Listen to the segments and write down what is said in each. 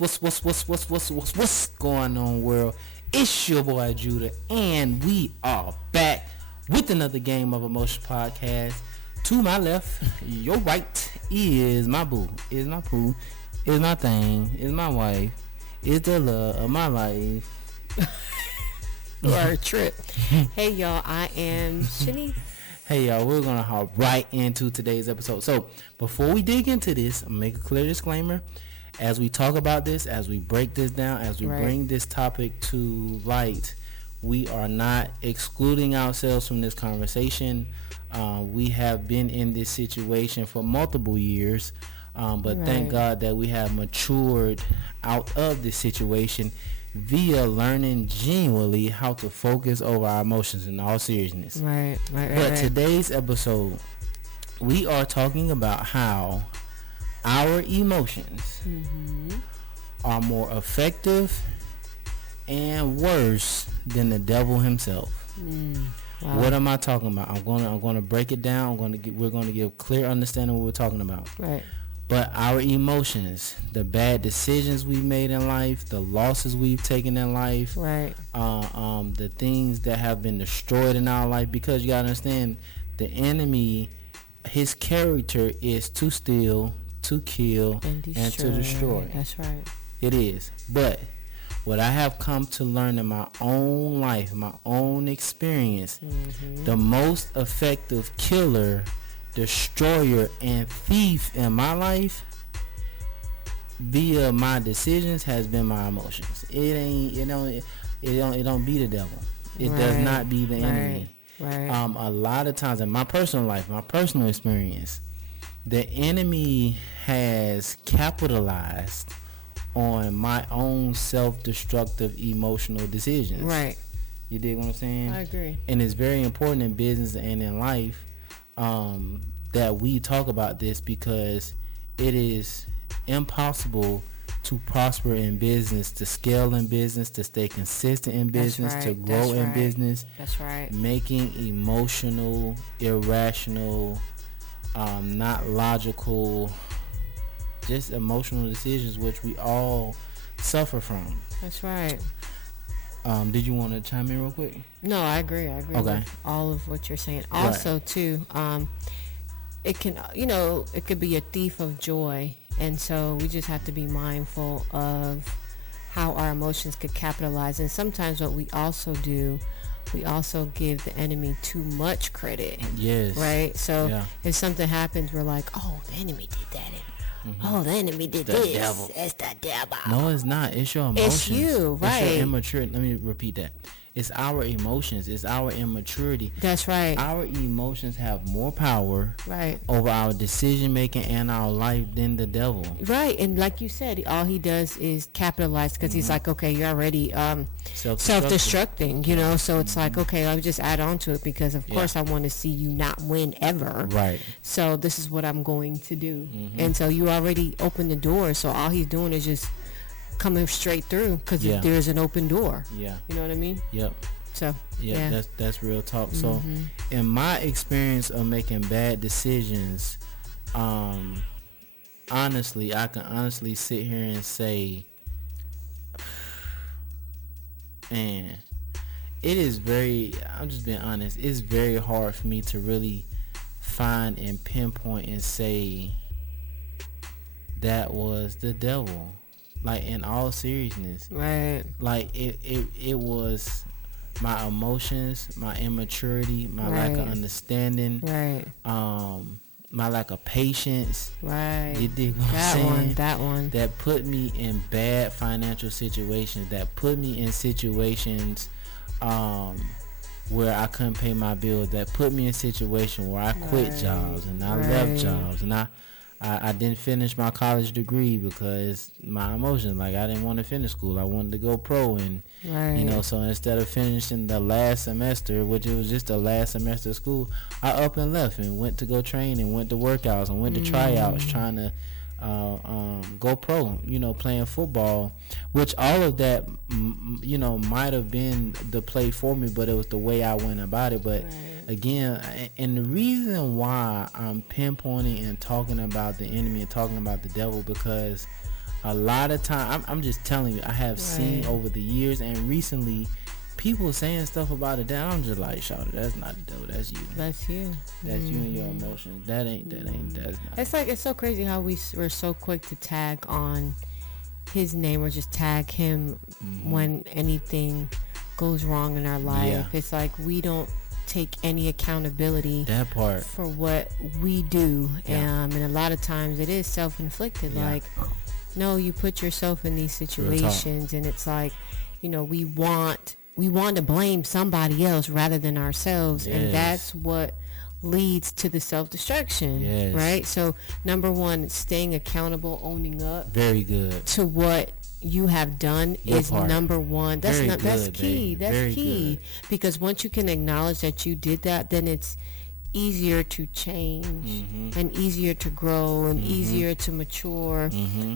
What's going on, world? It's your boy Judah, and we are back with another Game of Emotion podcast. To my left, your right is my boo, is my poo, is my thing, is my wife, is the love of my life. Or a trip. Hey y'all, I am Shanice. Hey y'all, we're gonna hop right into today's episode. So before we dig into this, I'm gonna make a clear disclaimer. As we talk about this, as we break this down, as we bring this topic to light, we are not excluding ourselves from this conversation. We have been in this situation for multiple years, but thank God that we have matured out of this situation via learning genuinely how to focus over our emotions in all seriousness. But today's episode, we are talking about how our emotions are more effective and worse than the devil himself. What am I talking about? I'm gonna break it down. We're gonna give clear understanding of what we're talking about. But our emotions, the bad decisions we've made in life, the losses we've taken in life, the things that have been destroyed in our life, because you gotta understand, the enemy, his character is to steal, to kill, and to destroy. That's right. It is. But what I have come to learn in my own life, my own experience, the most effective killer, destroyer, and thief in my life via my decisions has been my emotions. It don't be the devil. It does not be the enemy. A lot of times in my personal life, my personal experience, the enemy has capitalized on my own self-destructive emotional decisions. You dig what I'm saying? I agree. And it's very important in business and in life that we talk about this, because it is impossible to prosper in business, to scale in business, to stay consistent in business, to grow in business. Making emotional, irrational, not logical, just emotional decisions, which we all suffer from. That's right. Did you want to chime in real quick? No, I agree with all of what you're saying. Also too, it can, it could be a thief of joy, and so we just have to be mindful of how our emotions could capitalize. And sometimes what we also do, we also give the enemy too much credit. So if something happens, we're like, oh, the enemy did that, and oh, the enemy did this. Devil. It's the devil. No, it's not. It's your emotions. It's you, right? It's your immaturity. Let me repeat that. It's our emotions. It's our immaturity. That's right. Our emotions have more power over our decision making and our life than the devil. And like you said, all he does is capitalize, because he's like, okay, you're already self-destructing, so it's like, okay, I'll just add on to it, because of course I want to see you not win ever. So this is what I'm going to do. And so you already opened the door, so all he's doing is just coming straight through, because there's an open door. You know what I mean? So that's real talk. So in my experience of making bad decisions, honestly, I can honestly sit here and say, man, it is I'm just being honest, it's very hard for me to really find and pinpoint and say that was the devil. Like, in all seriousness, like it was my emotions, my immaturity, my lack of understanding, my lack of patience. You dig what I'm saying? That one that put me in bad financial situations, that put me in situations where I couldn't pay my bills, that put me in situations where I quit jobs and I left jobs, and I didn't finish my college degree because my emotions, like, I didn't want to finish school. I wanted to go pro, and so instead of finishing the last semester, which it was just the last semester of school, I up and left and went to go train and went to workouts and went to tryouts, trying to go pro, playing football, which all of that, might have been the play for me, but it was the way I went about it. But again, and the reason why I'm pinpointing and talking about the enemy and talking about the devil, because a lot of time, I'm just telling you, I have seen over the years and recently people saying stuff about it that I'm just like, shout it, that's not the devil, that's you. That's you. That's you and your emotions. That's not. It's like, it's so crazy how we're so quick to tag on his name or just tag him when anything goes wrong in our life. Yeah. It's like we don't take any accountability That part for what we do. And a lot of times it is self-inflicted. Like, no, you put yourself in these situations, and it's like, you know, we want to blame somebody else rather than ourselves, and that's what leads to the self-destruction, right? So number one, staying accountable, owning up, very good, to what you have done is number one. That's key. That's very key, good. because once you can acknowledge that you did that, then it's easier to change and easier to grow and easier to mature,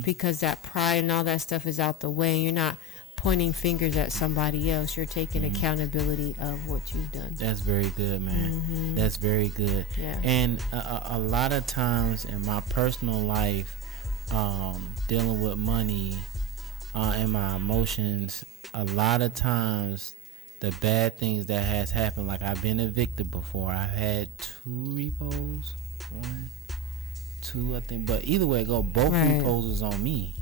because that pride and all that stuff is out the way. You're not pointing fingers at somebody else. You're taking accountability of what you've done. That's very good, man. That's very good. Yeah. And a lot of times in my personal life, dealing with money and my emotions, a lot of times the bad things that has happened, like I've been evicted before. I've had 2 repos, 1, 2, I think, but either way it go, both repos was on me.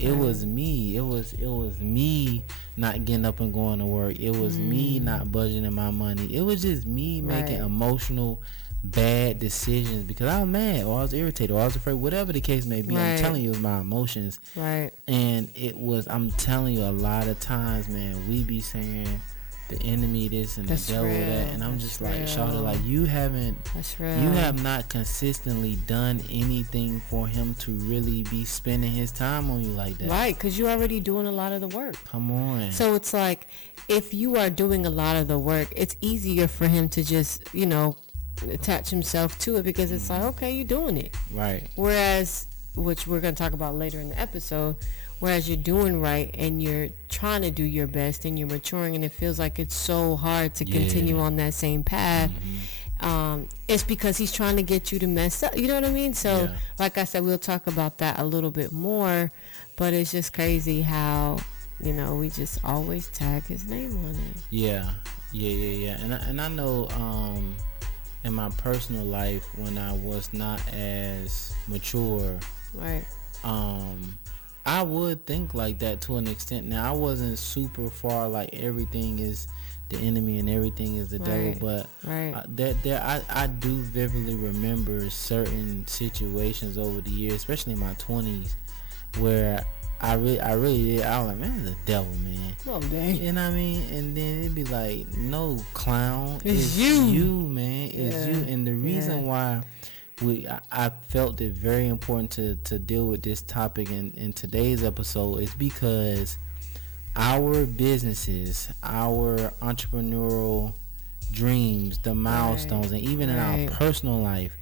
It was me. It was me not getting up and going to work. It was me not budgeting my money. It was just me making emotional bad decisions because I was mad or I was irritated or I was afraid, whatever the case may be. I'm telling you, it was my emotions. Right. And it was, I'm telling you, a lot of times, man, we be saying the enemy this and the devil that, and I'm just like, Shawty, like, you have not consistently done anything for him to really be spending his time on you like that. Right, because you're already doing a lot of the work. Come on. So it's like, if you are doing a lot of the work, it's easier for him to just, you know, attach himself to it, because it's like, okay, you're doing it. Right. Whereas, which we're going to talk about later in the episode, whereas you're doing right and you're trying to do your best and you're maturing, and it feels like it's so hard to continue on that same path, it's because he's trying to get you to mess up. You know what I mean? So like I said, we'll talk about that a little bit more, but it's just crazy how, you know, we just always tag his name on it. Yeah. And I know in my personal life, when I was not as mature, right, I would think like that to an extent. Now, I wasn't super far like everything is the enemy and everything is the devil, but I do vividly remember certain situations over the years, especially in my 20s, where I really did. I was like, man, it's the devil, man. Oh, dang. You know what I mean? And then it'd be like, no, clown, it's you, man. It's you. And the reason why I felt it very important to deal with this topic in today's episode is because our businesses, our entrepreneurial dreams, the milestones, and even in our personal life,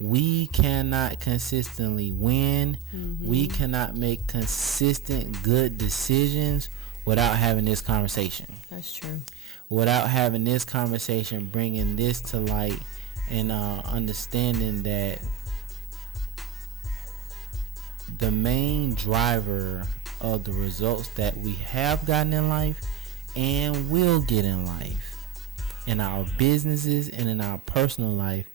we cannot consistently win. We cannot make consistent good decisions without having this conversation. That's true. Without having this conversation, bringing this to light, and understanding that the main driver of the results that we have gotten in life and will get in life, in our businesses and in our personal life,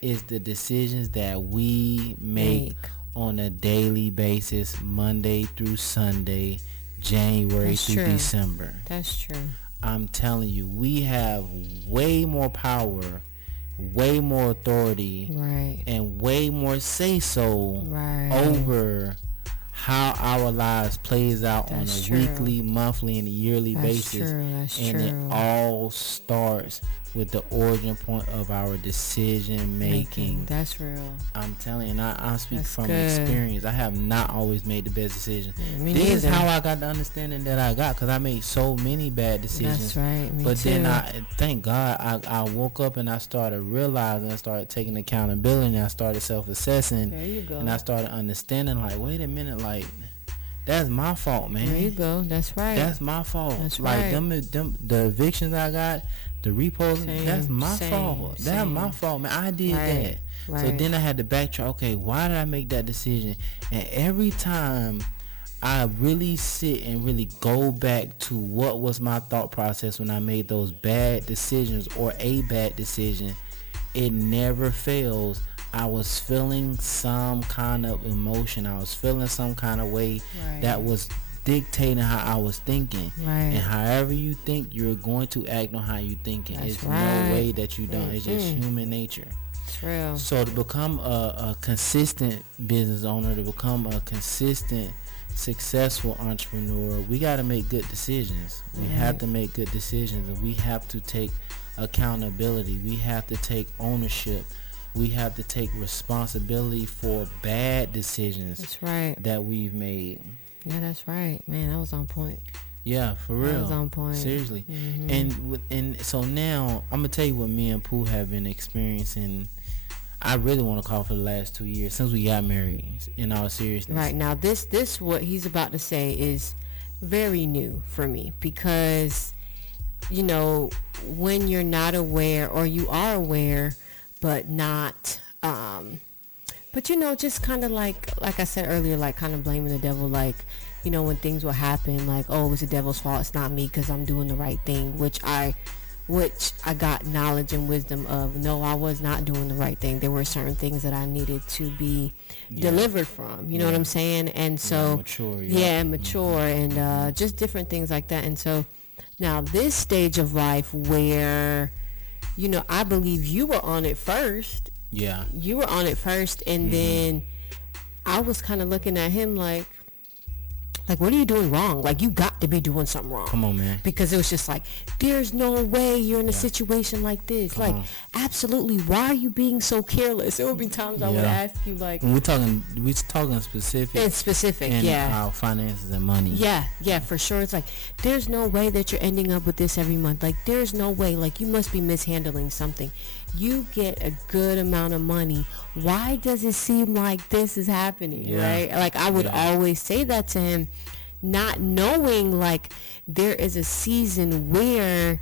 is the decisions that we make on a daily basis, Monday through Sunday, January through December. That's true. I'm telling you, we have way more power, way more authority, and way more say-so over how our lives plays out on a weekly, monthly, and a yearly basis. And it all starts with the origin point of our decision making. That's real. I'm telling you, and I speak from experience. I have not always made the best decisions. This is how I got the understanding that I got, because I made so many bad decisions. That's right. But then thank God, I woke up and I started realizing, I started taking accountability, and I started self-assessing. There you go. And I started understanding, like, wait a minute, like, that's my fault, man. There you go. That's right. That's my fault. That's like, right. them the evictions I got, the repos, that's my fault. That's my fault, man. I did that. So then I had to backtrack. Okay, why did I make that decision? And every time I really sit and really go back to what was my thought process when I made those bad decisions or a bad decision, it never fails. I was feeling some kind of emotion. I was feeling some kind of way that was dictating how I was thinking. And however you think, you're going to act on how you thinking. It's no way that you don't. It's just human nature. Real. So to become a consistent business owner, to become a consistent, successful entrepreneur, we got to make good decisions. We have to make good decisions, and we have to take accountability. We have to take ownership. We have to take responsibility for bad decisions that we've made. Yeah, that's right. Man, that was on point. Yeah, for real. That was on point. Seriously. Mm-hmm. And so now I'm gonna tell you what me and Pooh have been experiencing. I really want to call for the last 2 years since we got married. In all seriousness. Right now, this what he's about to say is very new for me, because when you're not aware, or you are aware but not but just kind of like I said earlier, like kind of blaming the devil, like when things will happen, like, oh, it's the devil's fault, it's not me because I'm doing the right thing, which I got knowledge and wisdom of. No, I was not doing the right thing. There were certain things that I needed to be delivered from, you know what I'm saying? And so mature and just different things like that. And so now this stage of life where I believe you were on it first. Yeah. You were on it first, and then I was kind of looking at him like, what are you doing wrong? Like, you got to be doing something wrong. Come on, man. Because it was just like, there's no way you're in a situation like this. Absolutely. Why are you being so careless? There would be times I would ask you, like, and we're talking specific. It's specific, in our finances and money. Yeah, for sure. It's like, there's no way that you're ending up with this every month. Like, there's no way. Like, you must be mishandling something. You get a good amount of money. Why does it seem like this is happening, right? Like, I would always say that to him, not knowing, like, there is a season where,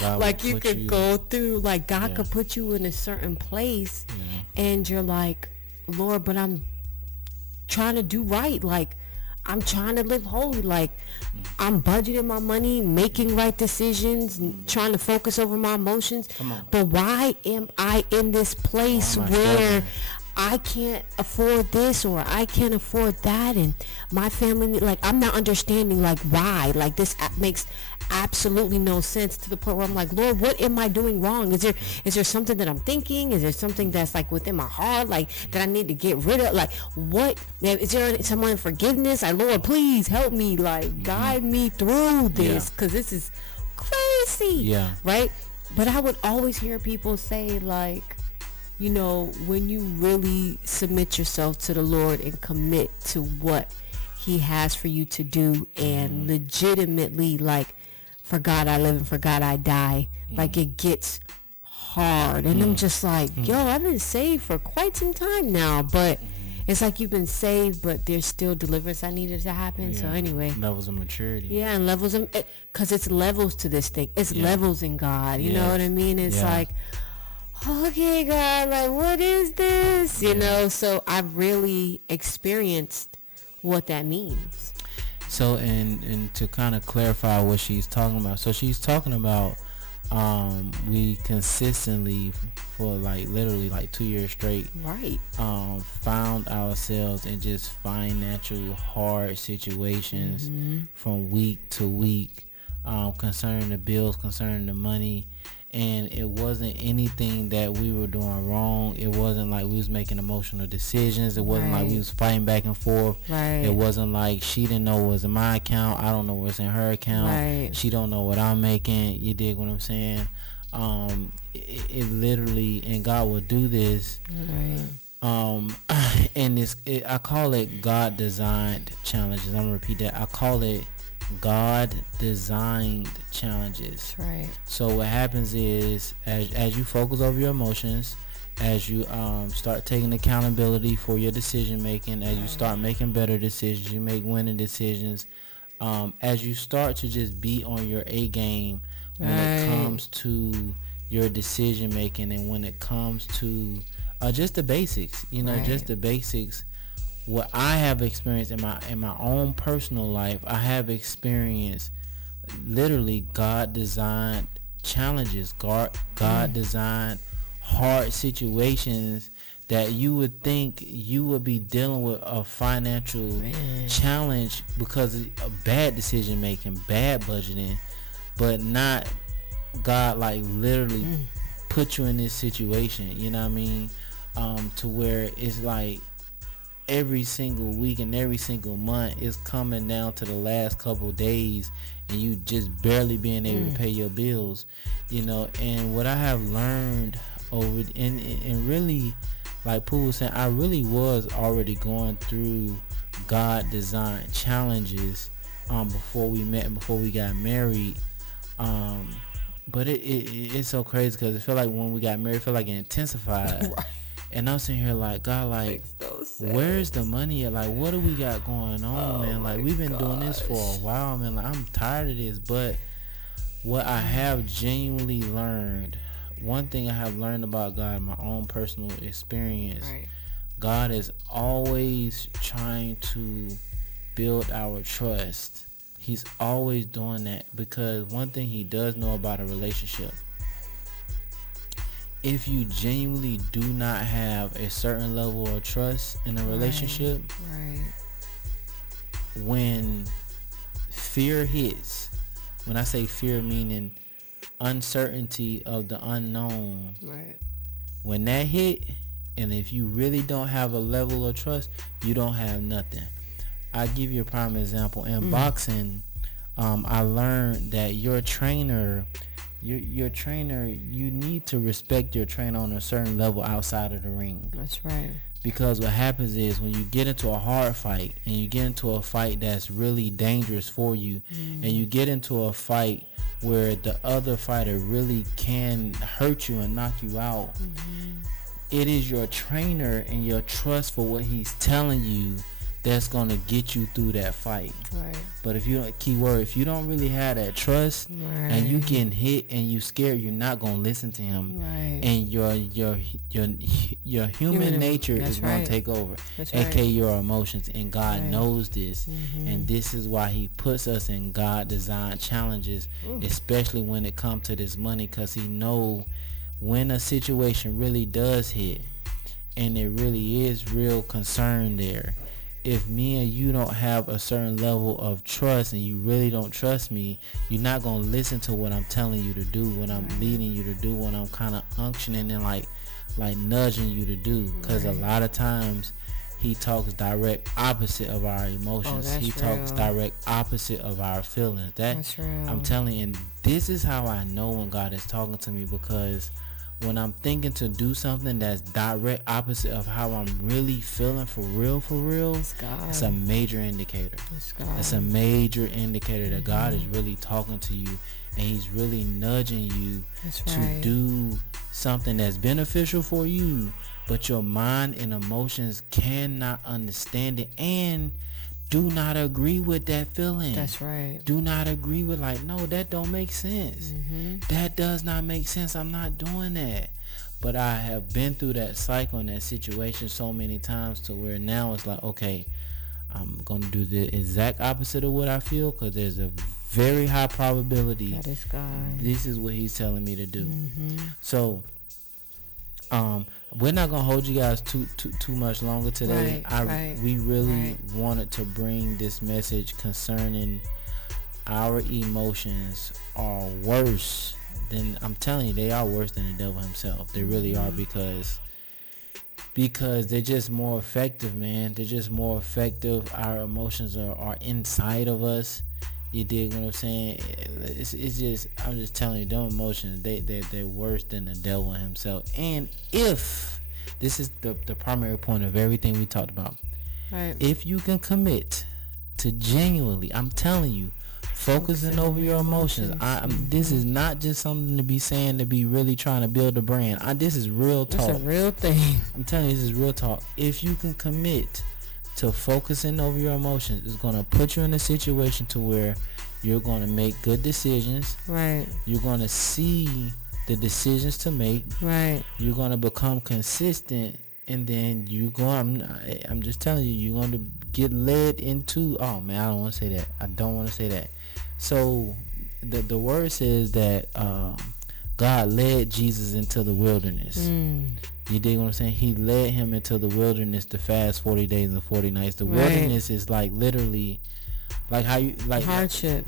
like, you could go through, like, God could put you in a certain place, and you're like, Lord, but I'm trying to do right. Like, I'm trying to live holy. Like, I'm budgeting my money, making right decisions, trying to focus over my emotions. But why am I in this place where I can't afford this, or I can't afford that, and my family, like, I'm not understanding, like, why? Like, this makes absolutely no sense, to the point where I'm like, Lord, what am I doing wrong? Is there something that I'm thinking? Is there something that's, like, within my heart, like, that I need to get rid of? Like, what? Is there someone forgiveness? Like, Lord, please help me, like, guide me through this, because this is crazy, right? But I would always hear people say, like, when you really submit yourself to the Lord and commit to what he has for you to do, and legitimately, like, for God I live and for God I die, like, it gets hard. And I'm just like, yo, I've been saved for quite some time now, but it's like you've been saved, but there's still deliverance that needed to happen. So anyway, levels of maturity. And levels of, because it's levels to this thing. It's levels in God. You know what I mean? It's like, okay, God, like, what is this? So I've really experienced what that means. So, and to kind of clarify what she's talking about. So she's talking about, we consistently, for like literally like 2 years straight, found ourselves in just financial hard situations from week to week, concerning the bills, concerning the money. And it wasn't anything that we were doing wrong. It wasn't like we was making emotional decisions. It wasn't like we was fighting back and forth. It wasn't like she didn't know what was in my account, I don't know what's in her account. She don't know what I'm making. You dig what I'm saying? It literally, and God will do this. And I call it God designed challenges. I'm gonna repeat that. I call it God designed challenges. So what happens is, as you focus over your emotions, as you start taking accountability for your decision making, as you start making better decisions, you make winning decisions, as you start to just be on your A game when it comes to your decision making, and when it comes to just the basics, just the basics what I have experienced in my own personal life, I have experienced literally God designed challenges, God designed hard situations that you would think you would be dealing with a financial challenge because of bad decision making, bad budgeting, but not God like literally put you in this situation, you know what I mean? To where it's like every single week and every single month is coming down to the last couple days and you just barely being able to pay your bills, you know. And what I have learned over and really, like Pooh was saying, I really was already going through God designed challenges before we met and before we got married. But it's so crazy because it felt like when we got married, it felt like it intensified. Right. And I'm sitting here like, God, like, where's the money at? Like, what do we got going on, man? Like, we've been doing this for a while, man. Like, I'm tired of this. But what I have genuinely learned, one thing I have learned about God, my own personal experience, God is always trying to build our trust. He's always doing that because one thing he does know about a relationship, if you genuinely do not have a certain level of trust in a relationship, when fear hits, when I say fear meaning uncertainty of the unknown, when that hit, and if you really don't have a level of trust, you don't have nothing. I'll give you a prime example. In boxing, I learned that your trainer, you need to respect your trainer on a certain level outside of the ring. That's right. Because what happens is when you get into a hard fight and you get into a fight that's really dangerous for you, and you get into a fight where the other fighter really can hurt you and knock you out, it is your trainer and your trust for what he's telling you that's gonna get you through that fight. But if you don't, keyword, if you don't really have that trust, and you getting hit and you scared, you're not gonna listen to him, and your human nature is gonna take over, aka your emotions. And God knows this, and this is why he puts us in God designed challenges, especially when it comes to this money, because he know when a situation really does hit and it really is real concern there. If me and you don't have a certain level of trust and you really don't trust me, you're not going to listen to what I'm telling you to do, what I'm leading you to do, what I'm kind of unctioning and like nudging you to do. Because a lot of times he talks direct opposite of our emotions. He talks direct opposite of our feelings. That's real. I'm telling you, and this is how I know when God is talking to me, because when I'm thinking to do something that's direct opposite of how I'm really feeling for real, it's a major indicator. It's a major indicator that God is really talking to you, and he's really nudging you to do something that's beneficial for you, but your mind and emotions cannot understand it and do not agree with that feeling. That's right. Do not agree with no, that don't make sense. That does not make sense. I'm not doing that. But I have been through that cycle and that situation so many times to where now it's like, okay, I'm going to do the exact opposite of what I feel, because there's a very high probability that is God. This is what he's telling me to do. So, we're not gonna hold you guys too much longer today. We really wanted to bring this message concerning our emotions are worse than, I'm telling you, they are worse than the devil himself. They really are, because they're just more effective, man. They're just more effective. Our emotions are inside of us. You dig what I'm saying? It's just, I'm just telling you, them emotions, they're worse than the devil himself. And if this is the primary point of everything we talked about, if you can commit to genuinely, I'm telling you, focusing over your emotions. This is not just something to be saying to be really trying to build a brand. This is real talk. It's a real thing. I'm telling you, this is real talk. If you can commit to focusing over your emotions, it's going to put you in a situation to where you're going to make good decisions. You're going to see the decisions to make. You're going to become consistent and then you go. I'm just telling you, you're going to get led into. Oh man, I don't want to say that. I don't want to say that. So the word says that God led Jesus into the wilderness. You dig what I'm saying? He led him into the wilderness to fast 40 days and 40 nights. The wilderness is like literally like how you like hardship.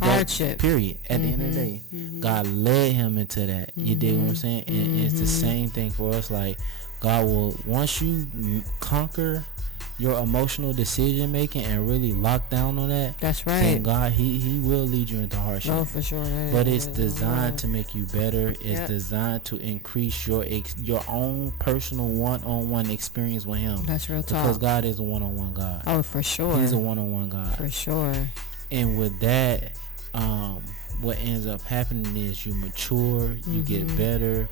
Hardship. Period. At the end of the day, God led him into that. You dig what I'm saying? And it's the same thing for us. Like God will, once you conquer your emotional decision making and really lock down on that. That's right. Then God, he will lead you into hardship. Oh, for sure. But it's designed to make you better. It's designed to increase your own personal one-on-one experience with Him. That's real talk. Because God is a one-on-one God. Oh, for sure. He's a one-on-one God. For sure. And with that, what ends up happening is you mature, you get better,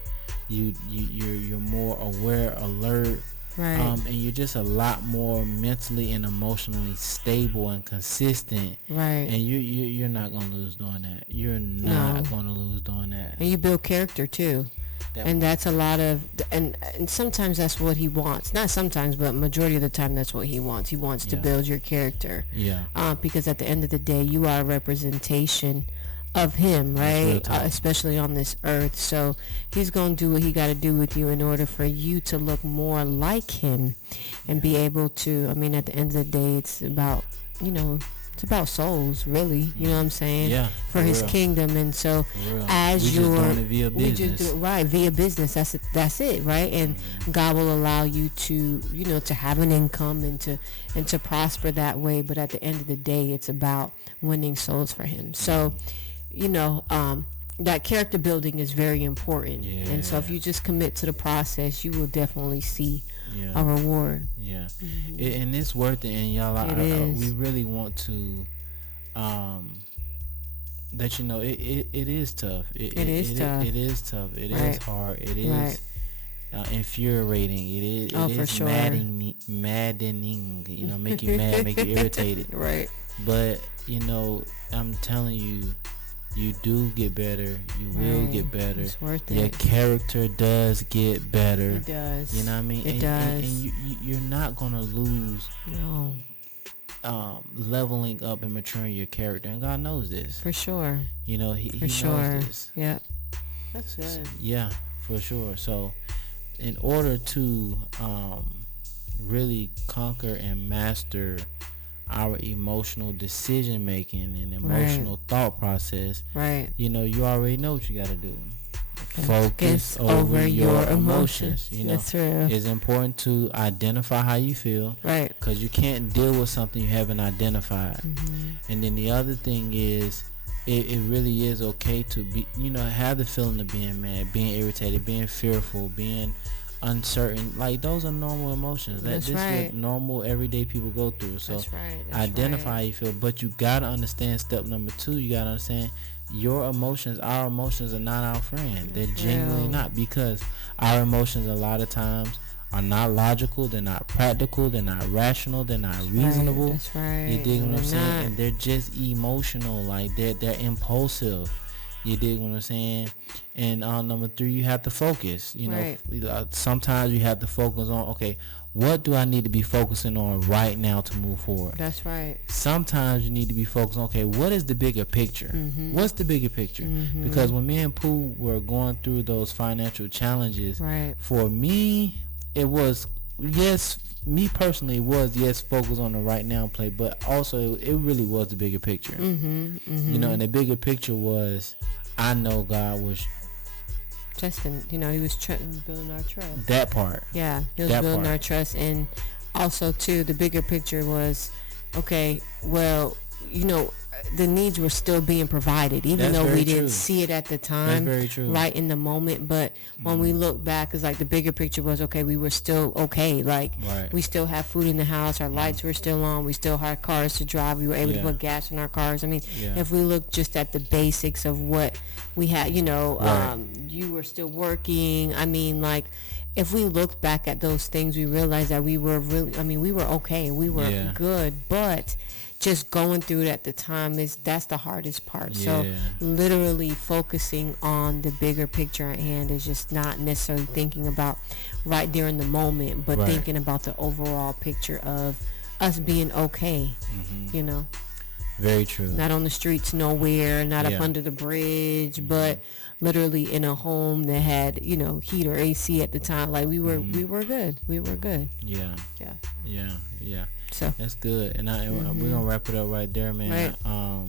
you're more aware, alert. Right. And you're just a lot more mentally and emotionally stable and consistent. Right. And you're not gonna lose doing that. You're not gonna lose doing that. And you build character too. That's a lot of, and sometimes that's what He wants. Not sometimes, but majority of the time that's what He wants. He wants to build your character. Yeah. Because at the end of the day, you are a representation of Him, right? Especially on this earth. So He's going to do what He got to do with you in order for you to look more like Him and be able to, I mean, at the end of the day, it's about, it's about souls, really. You know what I'm saying? Yeah. For His kingdom. And so as you're, via business. Via business. That's it, right? And God will allow you to, to have an income and to prosper that way. But at the end of the day, it's about winning souls for Him. So, that character building is very important. Yeah. And so if you just commit to the process, you will definitely see a reward. Yeah. And it's worth it. And y'all, we really want to let you know it is tough. It is tough. It is tough. It is hard. It is infuriating. It is sure. maddening. Make you mad, make you irritated. Right. But I'm telling you, you do get better. You will get better. It's worth it. Your character does get better. It does. You know what I mean? It does. And you're not gonna lose. No. Leveling up and maturing your character, and God knows this. For sure. He knows this. Yeah. That's good. Yeah, for sure. So, in order to really conquer and master our emotional decision making and emotional thought process, you already know what you got to do. Focus over your emotions. That's true. It's important to identify how you feel, right? Because you can't deal with something you haven't identified. And then the other thing is, it really is okay to be, have the feeling of being mad, being irritated, being fearful, being uncertain. Like, those are normal emotions. This is what normal everyday people go through. So identify how you feel, but you gotta understand step number 2. You gotta understand your emotions, our emotions are not our friend. They're genuinely not, because our emotions a lot of times are not logical, they're not practical, they're not rational, they're not reasonable. That's right. You dig what I'm saying? And they're just emotional, like they're impulsive. You dig what I'm saying? And number 3, you have to focus. Sometimes you have to focus on, okay, what do I need to be focusing on right now to move forward? That's right. Sometimes you need to be focused on, okay, what is the bigger picture? What's the bigger picture? Because when me and Pooh were going through those financial challenges, for me, it was, me personally, it was, focus on the right now play, but also it really was the bigger picture. And the bigger picture was, I know God was trusting, he was building our trust. That part. Yeah, he was building our trust. And also, too, the bigger picture was, okay, well, the needs were still being provided, even though we didn't see it at the time, right in the moment. But when we look back, it's like the bigger picture was, okay, we were still okay. Like, we still have food in the house, our lights were still on, we still had cars to drive, we were able to put gas in our cars. I mean, if we look just at the basics of what we had, you were still working. I mean, like, if we look back at those things, we realize that we were we were okay, we were good, but just going through it at the time, that's the hardest part. So literally focusing on the bigger picture at hand is just not necessarily thinking about right there in the moment, but thinking about the overall picture of us being okay, you know. Very true. Not on the streets nowhere, not up under the bridge, but literally in a home that had, you know, heat or AC at the time. Like we were good. We were good. Yeah. So that's good. And we're gonna wrap it up right there, man. Right.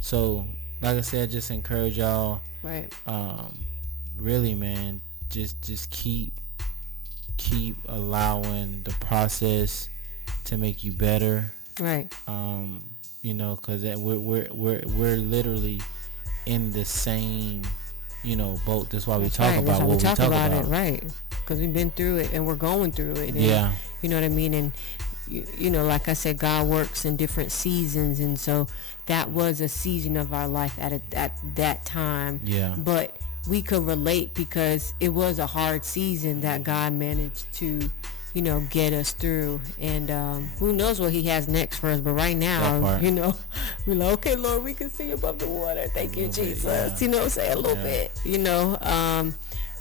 So like I said, just encourage y'all. Right. Really, man, just keep allowing the process to make you better. Right. You know, because we're literally in the same, you know, boat. That's why we talk about what we talk about. It, right? Because we've been through it and we're going through it. And, you know what I mean? And you know, like I said, God works in different seasons, and so that was a season of our life at that time. Yeah. But we could relate because it was a hard season that God managed to, you know, get us through. And who knows what he has next for us. But right now, you know, we're like, okay, Lord, we can see above the water. Thank you, Jesus. You know what I'm saying? A little bit, you know.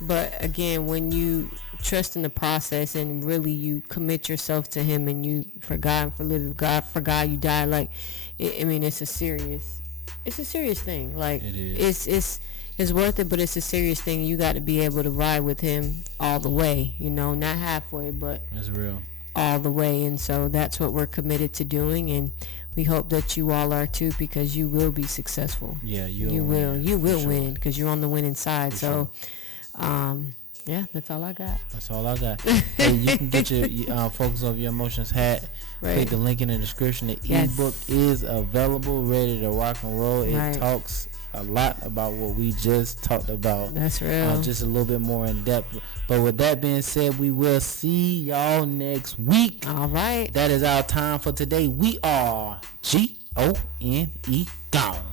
But again, when you trust in the process and really you commit yourself to him and you for God for God you die, like I mean it's a serious thing. Like it is. It's worth it, but it's a serious thing. You got to be able to ride with him all the way, you know, not halfway, but it's real, all the way. And so that's what we're committed to doing, and we hope that you all are too, because you will be successful. Yeah, you will win because you're on the winning side. So yeah, that's all I got. Hey, you can get your Focus of Your Emotions hat. Click the link in the description. The ebook is available, ready to rock and roll. It talks a lot about what we just talked about. That's real. Just a little bit more in depth. But with that being said, we will see y'all next week. All right. That is our time for today. We are GONE gone.